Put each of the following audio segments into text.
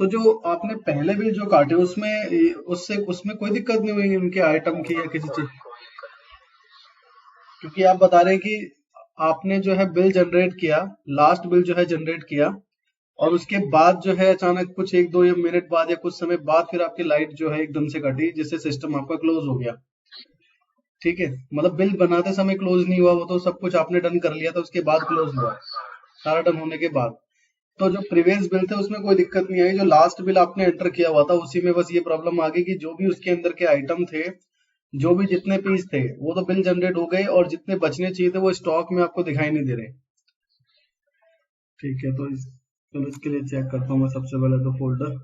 तो जो आपने पहले बिल जो काटे उसमें उससे उसमें कोई दिक्कत नहीं हुई उनके आइटम की या किसी चीज? क्योंकि आप बता रहे हैं कि आपने जो है बिल जनरेट किया, लास्ट बिल जो है जनरेट किया, और उसके बाद जो है अचानक कुछ एक दो या मिनट बाद या कुछ समय बाद फिर आपकी लाइट जो है एकदम से कटी, जिससे सिस्टम आपका क्लोज हो गया। ठीक है, मतलब बिल बनाते समय क्लोज नहीं हुआ, वो तो सब कुछ आपने डन कर लिया था, उसके बाद क्लोज हुआ, सारा डन होने के बाद। तो जो प्रीवियस बिल थे उसमें कोई दिक्कत नहीं आई, जो लास्ट बिल आपने एंटर किया हुआ था उसी में बस ये प्रॉब्लम आ गई कि जो भी उसके अंदर के आइटम थे, जो भी जितने पीस थे वो तो बिल जनरेट हो गए, और जितने बचने चाहिए थे वो स्टॉक में आपको दिखाई नहीं दे रहे। ठीक है, तो चलो इसके लिए चेक करता हूँ मैं सबसे पहले तो फोल्डर।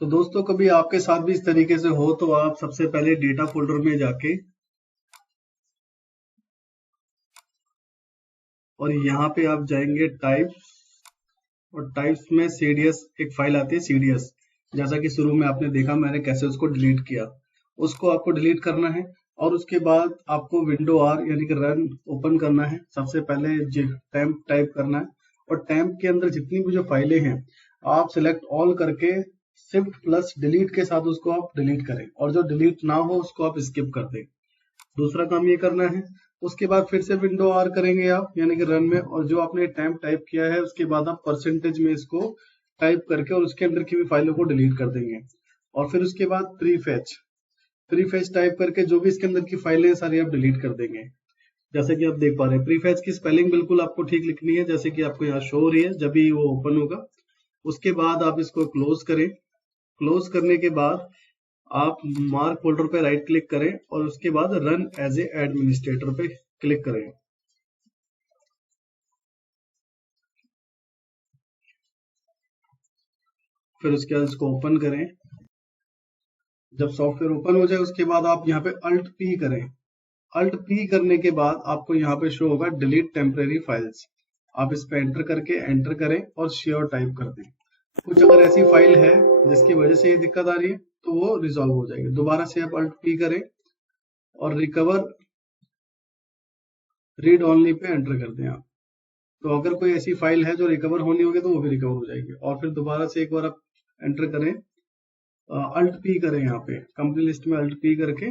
तो दोस्तों कभी आपके साथ भी इस तरीके से हो तो आप सबसे पहले डेटा फोल्डर में जाके, और यहाँ पे आप जाएंगे टाइप्स, और टाइप्स में सीडीएस एक फाइल आती है सीडीएस, जैसा कि शुरू में आपने देखा मैंने कैसे उसको डिलीट किया, उसको आपको डिलीट करना है। और उसके बाद आपको विंडो आर यानी कि रन ओपन करना है, सबसे पहले टेम्प टाइप करना है, और टेम्प के अंदर जितनी भी जो फाइलें हैं आप सिलेक्ट ऑल करके शिफ्ट प्लस डिलीट के साथ उसको आप डिलीट करें, और जो डिलीट ना हो उसको आप स्किप कर दें। दूसरा काम ये करना है। उसके बाद फिर से विंडो आर करेंगे आप यानी कि रन में, और जो आपने टेम्प टाइप किया है उसके बाद आप परसेंटेज में इसको टाइप करके और उसके अंदर की भी फाइलों को डिलीट कर देंगे। और फिर उसके बाद प्रीफेच टाइप करके जो भी इसके अंदर की फाइलें हैं सारी आप डिलीट कर देंगे। जैसे कि आप देख पा रहे हैं प्रीफेच की स्पेलिंग बिल्कुल आपको ठीक लिखनी है, जैसे कि आपको यहाँ शो हो रही है जब भी वो ओपन होगा। उसके बाद आप इसको क्लोज करें। क्लोज करने के बाद आप मार्क फोल्डर पे राइट क्लिक करें और उसके बाद रन एज ए एडमिनिस्ट्रेटर पे क्लिक करें। फिर उसके बाद इसको ओपन करें। जब सॉफ्टवेयर ओपन हो जाए उसके बाद आप यहाँ पे अल्ट पी करें। अल्ट पी करने के बाद आपको यहाँ पे शो होगा डिलीट टेम्परेरी फाइल्स। आप इस पे एंटर करें और श्योर टाइप कर दें। कुछ अगर ऐसी फाइल है जिसकी वजह से ये दिक्कत आ रही है तो वो रिजॉल्व हो जाएगी। दोबारा से आप अल्ट पी करें और recover read only pay enter कर दें आप। तो अगर कोई ऐसी फाइल है जो रिकवर होनी होगी तो वो भी रिकवर हो जाएगी। और फिर दोबारा से एक बार आप एंटर करें, अल्ट पी करें, यहाँ पे कंपनी लिस्ट में अल्ट पी करके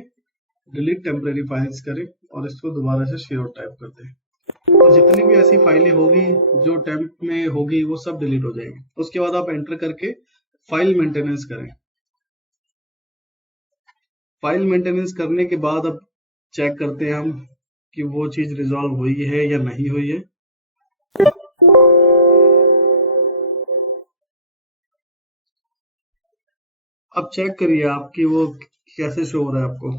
डिलीट टेम्परेरी फाइल्स करें और इसको दोबारा से शेयर टाइप कर दें। तो जितनी भी ऐसी फाइलें होगी जो टेम्प में होगी वो सब डिलीट हो जाएगी। उसके बाद आप एंटर करके फाइल मेंटेनेंस करें। फाइल मेंटेनेंस करने के बाद अब चेक करते हैं हम कि वो चीज रिजॉल्व हुई है या नहीं हुई है। अब चेक करिए आपकी वो कैसे शो हो रहा है आपको।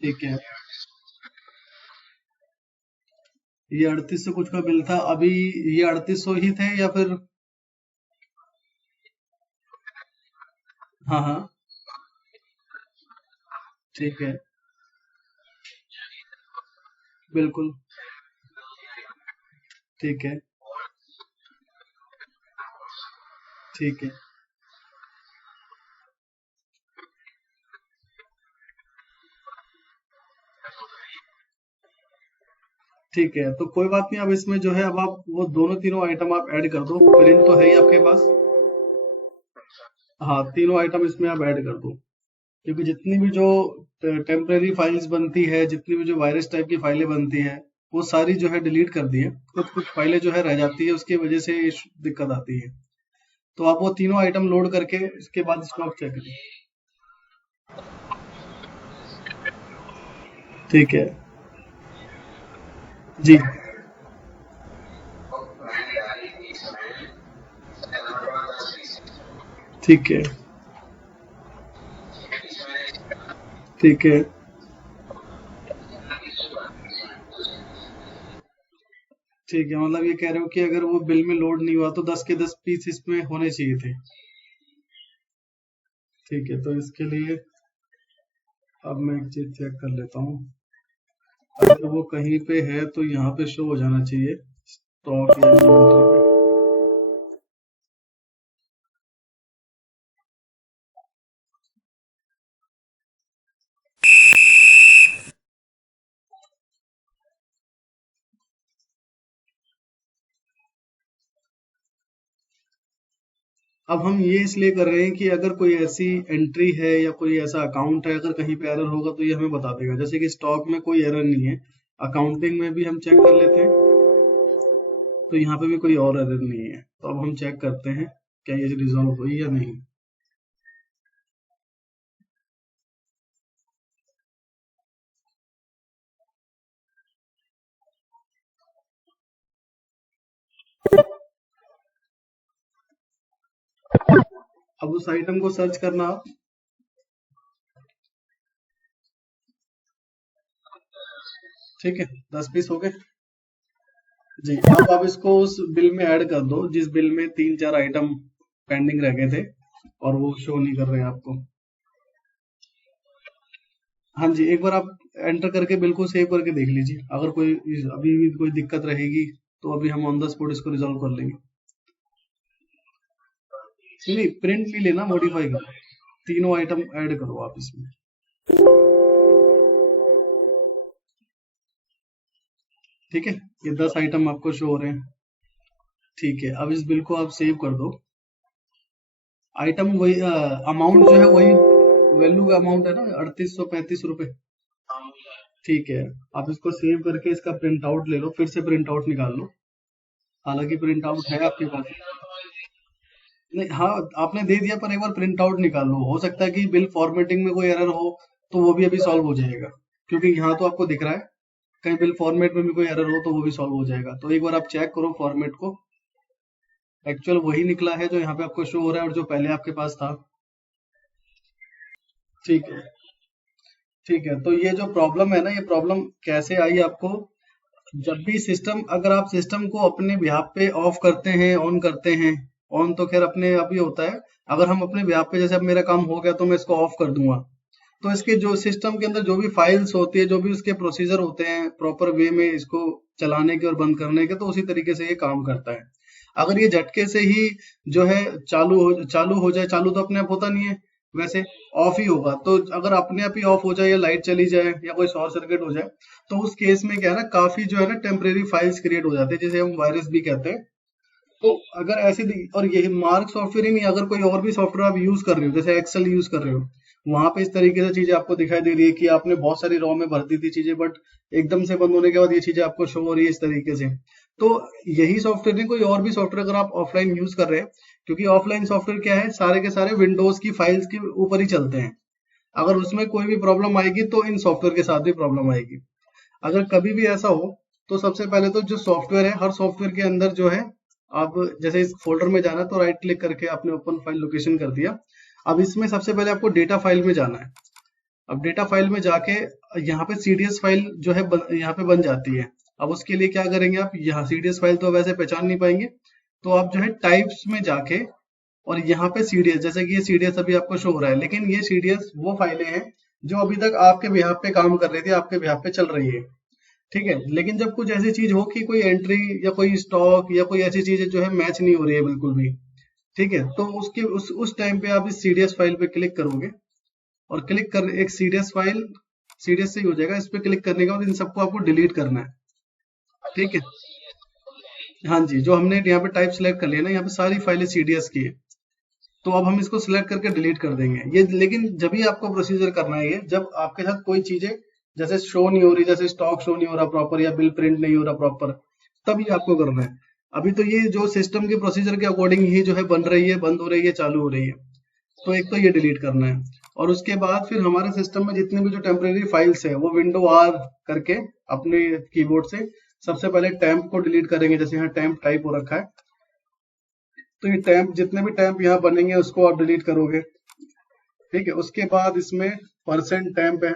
ठीक है, ये 3800 कुछ का बिल था अभी। ये 3800 ही थे या फिर? हाँ हाँ, ठीक है, बिल्कुल, ठीक है, ठीक है, ठीक है। तो कोई बात नहीं, अब इसमें जो है अब आप वो दोनों तीनों आइटम आप ऐड कर दो। प्रिंट तो है ही आपके पास। हाँ, तीनों आइटम इसमें आप ऐड कर दो, क्योंकि जितनी भी जो टेम्परेरी फाइल्स बनती है, जितनी भी जो वायरस टाइप की फाइलें बनती है, वो सारी जो है डिलीट कर दी है। कुछ कुछ फाइलें जो है रह जाती है, उसकी वजह से दिक्कत आती है। तो आप वो तीनों आइटम लोड करके इसके बाद स्टॉक चेक करिए। ठीक है जी, ठीक है, ठीक है, ठीक है। मतलब ये कह रहे हो कि अगर वो बिल में लोड नहीं हुआ तो 10 के 10 पीस इसमें होने चाहिए थे। ठीक है, तो इसके लिए अब मैं एक चीज चेक कर लेता हूँ। अगर वो कहीं पे है तो यहाँ पे शो हो जाना चाहिए स्टॉक या इन्वेंटरी पे। अब हम ये इसलिए कर रहे हैं कि अगर कोई ऐसी एंट्री है या कोई ऐसा अकाउंट है, अगर कहीं पे एरर होगा तो ये हमें बता देगा। जैसे कि स्टॉक में कोई एरर नहीं है, अकाउंटिंग में भी हम चेक कर लेते हैं, तो यहाँ पे भी कोई और एरर नहीं है। तो अब हम चेक करते हैं क्या ये रिजॉल्व हुई या नहीं। अब उस आइटम को सर्च करना आप। ठीक है, 10 पीस हो गए जी। अब आप इसको उस बिल में ऐड कर दो जिस बिल में 3-4 आइटम पेंडिंग रह गए थे और वो शो नहीं कर रहे हैं आपको। हाँ जी, एक बार आप एंटर करके बिल्कुल सेव करके देख लीजिए। अगर कोई अभी भी कोई दिक्कत रहेगी तो अभी हम ऑन द स्पॉट इसको रिजॉल्व कर लेंगे। नहीं, प्रिंट नहीं लेना, मॉडिफाई करो। तीनों आइटम ऐड करो आप इसमें। ठीक है, ये 10 आइटम आपको शो हो रहे हैं। ठीक है, अब इस बिल को आप सेव कर दो। आइटम वही, अमाउंट जो है वही वैल्यू का अमाउंट है ना, 3835 रुपए। ठीक है, आप इसको सेव करके इसका प्रिंट आउट ले लो, फिर से प्रिंट आउट निकाल लो। हालांकि प्रिंट आउट है आपके पास। नहीं, हाँ, आपने दे दिया, पर एक बार प्रिंट आउट निकाल लो। हो सकता है कि बिल फॉर्मेटिंग में कोई एरर हो, तो वो भी अभी सॉल्व हो जाएगा। क्योंकि यहाँ तो आपको दिख रहा है, कहीं बिल फॉर्मेट में भी कोई एरर हो तो वो भी सॉल्व हो जाएगा। तो एक बार आप चेक करो फॉर्मेट को। एक्चुअल वही निकला है जो यहाँ पे आपको शो हो रहा है और जो पहले आपके पास था। ठीक है, ठीक है। तो ये जो प्रॉब्लम है ना, ये प्रॉब्लम कैसे आई आपको? जब भी सिस्टम, अगर आप सिस्टम को अपने बिहाफ पे ऑफ करते हैं, ऑन करते हैं, ऑन तो खैर अपने आप ही होता है। अगर हम अपने बिहाफ पे, जैसे अब मेरा काम हो गया तो मैं इसको ऑफ कर दूंगा, तो इसके जो सिस्टम के अंदर जो भी फाइल्स होती है, जो भी उसके प्रोसीजर होते हैं प्रॉपर वे में इसको चलाने के और बंद करने के, तो उसी तरीके से ये काम करता है। अगर ये झटके से ही जो है चालू हो जाए, चालू तो अपने आप होता नहीं है, वैसे ऑफ ही होगा। तो अगर अपने आप ही ऑफ हो जाए या लाइट चली जाए या कोई शॉर्ट सर्किट हो जाए, तो उस केस में क्या है ना, काफी जो है ना टेम्परेरी फाइल्स क्रिएट हो जाते हैं, जिसे हम वायरस भी कहते हैं। तो अगर और ये मार्क सॉफ्टवेयर ही नहीं, अगर कोई और भी सॉफ्टवेयर आप यूज कर रहे हो, जैसे एक्सेल यूज कर रहे हो, वहां पे इस तरीके से चीजें आपको दिखाई दे रही है कि आपने बहुत सारी रॉ में भर दी थी चीजें, बट एकदम से बंद होने के बाद ये चीजें आपको शो हो रही है इस तरीके से। तो यही सॉफ्टवेयर नहीं, कोई और भी सॉफ्टवेयर अगर आप ऑफलाइन यूज कर रहे हैं, क्योंकि ऑफलाइन सॉफ्टवेयर क्या है, सारे के सारे विंडोज की फाइल्स के ऊपर ही चलते हैं। अगर उसमें कोई भी प्रॉब्लम आएगी तो इन सॉफ्टवेयर के साथ भी प्रॉब्लम आएगी। अगर कभी भी ऐसा हो तो सबसे पहले तो जो सॉफ्टवेयर है, हर सॉफ्टवेयर के अंदर जो है, आप जैसे इस फोल्डर में जाना तो राइट क्लिक करके आपने ओपन फाइल लोकेशन कर दिया। अब इसमें सबसे पहले आपको डेटा फाइल में जाना है। अब डेटा फाइल में जाके यहाँ पे सीडीएस फाइल जो है यहाँ पे बन जाती है। अब उसके लिए क्या करेंगे, आप यहाँ सीडीएस फाइल तो वैसे पहचान नहीं पाएंगे, तो आप जो है टाइप्स में जाके और यहाँ पे सीडीएस, जैसे कि ये सीडीएस अभी आपको शो हो रहा है, लेकिन ये सीडीएस वो फाइलें हैं जो अभी तक आपके बिहाफ पे काम कर रही थी, आपके बिहाफ पे चल रही है, ठीक है। लेकिन जब कुछ ऐसी चीज हो कि कोई एंट्री या कोई स्टॉक या कोई ऐसी चीज जो है मैच नहीं हो रही है बिल्कुल भी, ठीक है, तो उसके उस टाइम पे आप इस सीडीएस फाइल पे क्लिक करोगे और क्लिक कर एक सीडीएस फाइल सीडीएस से ही हो जाएगा। इस पे क्लिक करने के बाद इन सबको आपको डिलीट करना है, ठीक है। हाँ जी, जो हमने यहाँ पे टाइप सिलेक्ट कर लिया ना, यहाँ पे सारी फाइलें सीडीएस की है, तो अब हम इसको सिलेक्ट करके डिलीट कर देंगे ये। लेकिन जब भी आपको प्रोसीजर करना है ये, जब आपके साथ कोई चीजें जैसे शो नहीं हो रही, जैसे स्टॉक शो नहीं हो रहा प्रॉपर या बिल प्रिंट नहीं हो रहा प्रॉपर, तब ये आपको करना है। अभी तो ये जो सिस्टम के प्रोसीजर के अकॉर्डिंग ही जो है बन रही है, बंद हो रही है, चालू हो रही है, तो एक तो ये डिलीट करना है। और उसके बाद फिर हमारे सिस्टम में जितने भी जो टेम्परेरी फाइल्स है वो विंडो आर करके अपने कीबोर्ड से सबसे पहले टैम्प को डिलीट करेंगे। जैसे यहाँ टैम्प टाइप हो रखा है, तो ये टैम्प जितने भी टैम्प यहाँ बनेंगे उसको आप डिलीट करोगे, ठीक है। उसके बाद इसमें परसेंट टैम्प है,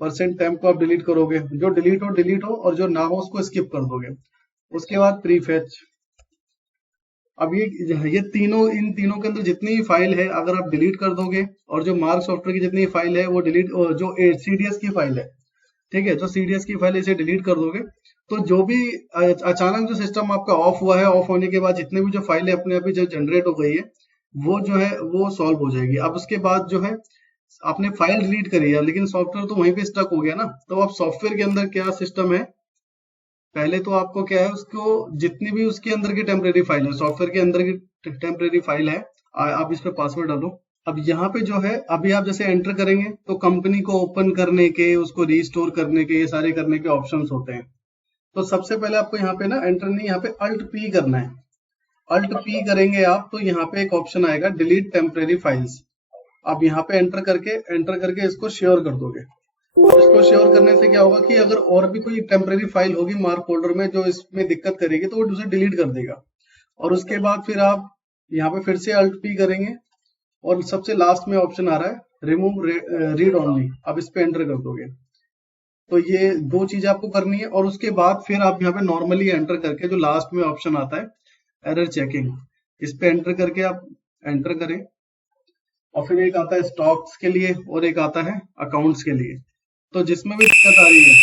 परसेंट टैम्प को आप डिलीट करोगे, जो डिलीट हो और जो ना हो उसको स्किप कर दोगे। उसके बाद प्रीफेच। अब ये तीनों, इन तीनों के अंदर जितनी फाइल है अगर आप डिलीट कर दोगे, और जो मार्क सॉफ्टवेयर की जितनी फाइल है वो डिलीट, जो सीडीएस की फाइल है, ठीक है, जो सीडीएस की फाइल इसे डिलीट कर दोगे, तो जो भी अचानक जो सिस्टम आपका ऑफ हुआ है, ऑफ होने के बाद जितने भी जो फाइलें अपने अभी जो जनरेट हो गई है वो जो है वो सॉल्व हो जाएगी। अब उसके बाद जो है आपने फाइल डिलीट करी है, लेकिन सॉफ्टवेयर तो वहीं पे स्टक हो गया ना, तो अब सॉफ्टवेयर के अंदर क्या सिस्टम है, पहले तो आपको क्या है, उसको जितनी भी उसके अंदर की टेम्परेरी फाइल है, सॉफ्टवेयर के अंदर की टेम्परेरी फाइल है, आप इस पे पासवर्ड डालो। अब यहाँ पे जो है अभी आप जैसे एंटर करेंगे तो कंपनी को ओपन करने के, उसको रीस्टोर करने के, ये सारे करने के ऑप्शंस होते हैं। तो सबसे पहले आपको यहाँ पे ना एंटर नहीं, यहाँ पे अल्ट पी करना है। अल्ट पी करेंगे आप तो यहाँ पे एक ऑप्शन आएगा डिलीट टेम्परेरी फाइल्स। आप यहाँ पे एंटर करके इसको शेयर कर दोगे। इसको शेयर करने से क्या होगा कि अगर और भी कोई टेम्परेरी फाइल होगी मार्क फोल्डर में जो इसमें दिक्कत करेगी तो वो उसे डिलीट कर देगा। और उसके बाद फिर आप यहाँ पे फिर से अल्ट पी करेंगे और सबसे लास्ट में ऑप्शन आ रहा है रिमूव रीड ओनली, आप इस पे एंटर कर दोगे। तो ये दो चीजें आपको करनी है। और उसके बाद फिर आप यहाँ पे नॉर्मली एंटर करके जो लास्ट में ऑप्शन आता है एरर चेकिंग, इस पे एंटर करके आप एंटर करें, और फिर एक आता है स्टॉक्स के लिए और एक आता है अकाउंट्स के लिए। तो जिसमें भी दिक्कत आ रही है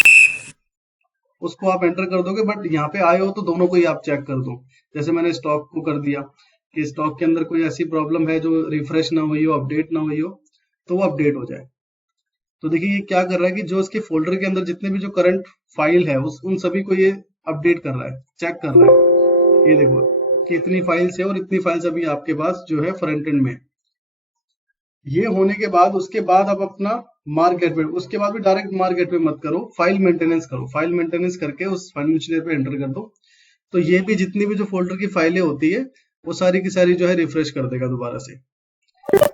उसको आप एंटर कर दोगे, बट यहाँ पे आए हो तो दोनों को ही आप चेक कर दो। जैसे मैंने स्टॉक को कर दिया कि स्टॉक के अंदर कोई ऐसी प्रॉब्लम है जो रिफ्रेश ना हुई हो, अपडेट ना हुई हो, तो वो अपडेट हो जाए। तो देखिए ये क्या कर रहा है कि जो इसके फोल्डर के अंदर जितने भी जो करंट फाइल है उन सभी को ये अपडेट कर रहा है, चेक कर रहा है। ये देखो कि इतनी फाइल्स है और इतनी फाइल्स अभी आपके पास जो है फ्रंट एंड में। ये होने के बाद उसके बाद आप अपना मार्क गेटवे, उसके बाद भी डायरेक्ट मार्क गेटवे मत करो, फाइल मेंटेनेंस करो। फाइल मेंटेनेंस करके उस फाइनेंशियल पे एंटर कर दो। तो ये भी जितनी भी जो फोल्डर की फाइलें होती है वो सारी की सारी जो है रिफ्रेश कर देगा दोबारा से।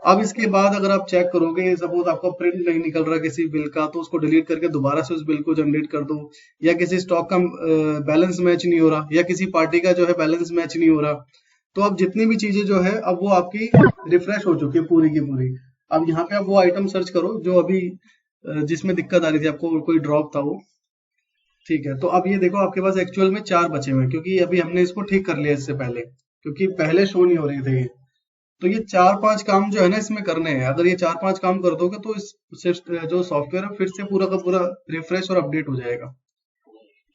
अब इसके बाद अगर आप चेक करोगे, सपोज आपका प्रिंट नहीं निकल रहा किसी बिल का, तो उसको डिलीट करके दोबारा से उस बिल को जनरेट कर दो। या किसी स्टॉक का बैलेंस मैच नहीं हो रहा, या किसी पार्टी का जो है बैलेंस मैच नहीं हो रहा, तो अब जितनी भी चीजें जो है अब वो आपकी रिफ्रेश हो चुकी है पूरी की पूरी। अब यहाँ पे आप वो आइटम सर्च करो जो अभी जिसमें दिक्कत आ रही थी आपको, कोई ड्रॉप था वो, ठीक है। तो अब ये देखो आपके पास एक्चुअल में 4 बचे हुए हैं, क्योंकि अभी हमने इसको ठीक कर लिया इससे पहले, क्योंकि पहले शो नहीं हो रहे थे ये। तो ये 4-5 काम जो है ना इसमें करने हैं। अगर ये 4-5 काम कर दोगे तो इस जो सॉफ्टवेयर है फिर से पूरा का पूरा रिफ्रेश और अपडेट हो जाएगा,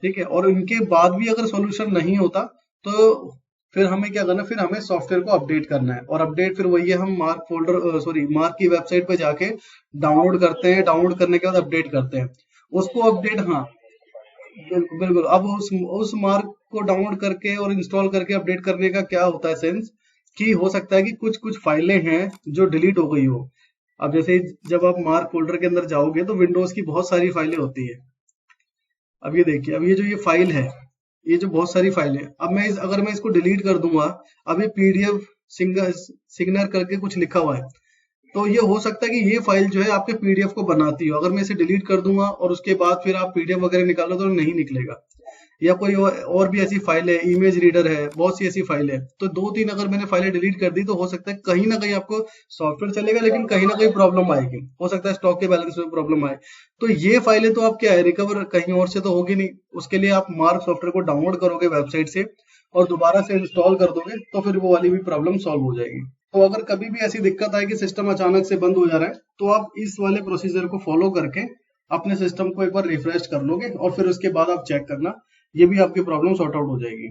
ठीक है। और इनके बाद भी अगर सॉल्यूशन नहीं होता तो फिर हमें क्या करना है, फिर हमें सॉफ्टवेयर को अपडेट करना है। और अपडेट फिर वही है, हम मार्क की वेबसाइट पे जाके डाउनलोड करते हैं, डाउनलोड करने के बाद अपडेट करते हैं उसको। अपडेट, हाँ बिल्कुल बिल्कुल। अब उस मार्क को डाउनलोड करके और इंस्टॉल करके अपडेट करने का क्या होता है सेंस, कि हो सकता है कि कुछ कुछ फाइलें हैं जो डिलीट हो गई हो। अब जैसे जब आप मार्क फोल्डर के अंदर जाओगे तो विंडोज की बहुत सारी फाइलें होती है। अब ये देखिए, अब ये जो ये फाइल है, ये जो बहुत सारी फाइल है, अब अगर मैं इसको डिलीट कर दूंगा, अब ये पीडीएफ सिग्नर करके कुछ लिखा हुआ है, तो ये हो सकता है कि ये फाइल जो है आपके पीडीएफ को बनाती हो। अगर मैं इसे डिलीट कर दूंगा और उसके बाद फिर आप पीडीएफ वगैरह निकालो तो नहीं निकलेगा। या कोई और भी ऐसी फाइल है, इमेज रीडर है, बहुत सी ऐसी फाइल है। तो 2-3 अगर मैंने फाइलें डिलीट कर दी तो हो सकता है कहीं ना कहीं आपको सॉफ्टवेयर चलेगा लेकिन कहीं ना कहीं प्रॉब्लम आएगी, हो सकता है स्टॉक के बैलेंस में प्रॉब्लम आए। तो ये फाइलें तो आप क्या है, रिकवर कहीं और से तो होगी नहीं। उसके लिए आप मार्क सॉफ्टवेयर को डाउनलोड करोगे वेबसाइट से और दोबारा से इंस्टॉल कर दोगे तो फिर वो वाली भी प्रॉब्लम सॉल्व हो जाएगी। तो अगर कभी भी ऐसी दिक्कत आए कि सिस्टम अचानक से बंद हो जा रहा है तो आप इस वाले प्रोसीजर को फॉलो करके अपने सिस्टम को एक बार रिफ्रेश कर लोगे और फिर उसके बाद आप चेक करना, ये भी आपकी प्रॉब्लम सॉर्ट आउट हो जाएगी।